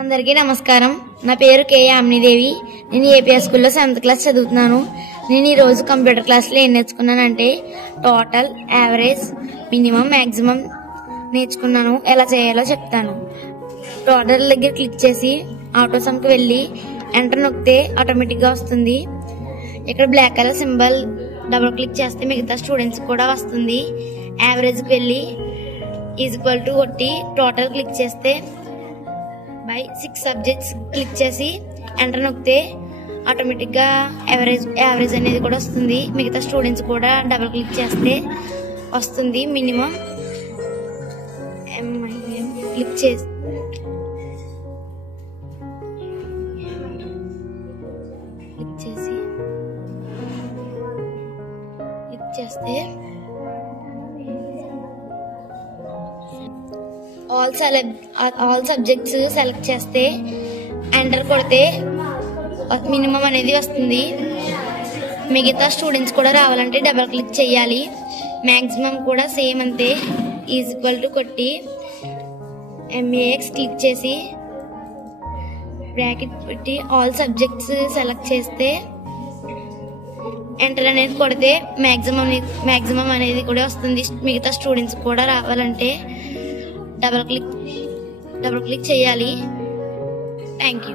అందరికీ నమస్కారం. నా పేరు కే యామినీదేవి. నేను ఏపీఎస్ స్కూల్లో 7th క్లాస్ చదువుతున్నాను. నేను ఈ రోజు కంప్యూటర్ క్లాస్లో ఏం నేర్చుకున్నానంటే టోటల్, యావరేజ్, మినిమం, మాక్సిమం నేర్చుకున్నాను. ఎలా చేయాలో చెప్తాను. టోటల్ దగ్గర క్లిక్ చేసి ఆటో సమ్కి వెళ్ళి ఎంటర్ నొక్కితే ఆటోమేటిక్గా వస్తుంది. ఇక్కడ black colour symbol double click చేస్తే మిగతా స్టూడెంట్స్ కూడా వస్తుంది. యావరేజ్కి వెళ్ళి ఈక్వల్ టు కొట్టి టోటల్ క్లిక్ చేస్తే బై 6 సబ్జెక్ట్స్ క్లిక్ చేసి ఎంటర్ నొక్కితే ఆటోమేటిక్గా యావరేజ్ అనేది కూడా వస్తుంది. మిగతా స్టూడెంట్స్ కూడా డబుల్ క్లిక్ చేస్తే వస్తుంది. మినిమం క్లిక్ చేసి చేస్తే ఆల్ సబ్జెక్ట్స్ సెలెక్ట్ చేస్తే ఎంటర్ కొడితే మినిమం అనేది వస్తుంది. మిగతా స్టూడెంట్స్ కూడా రావాలంటే డబుల్ క్లిక్ చేయాలి. మ్యాక్సిమం కూడా సేమ్ అంతే, ఈక్వల్ టు కొట్టి MAX క్లిక్ చేసి బ్రాకెట్ పెట్టి ఆల్ సబ్జెక్ట్స్ సెలెక్ట్ చేస్తే ఎంటర్ అనేది కొడితే మ్యాక్సిమం అనేది కూడా వస్తుంది. మిగతా స్టూడెంట్స్ కూడా రావాలంటే డబుల్ క్లిక్ చేయాలి. Thank you.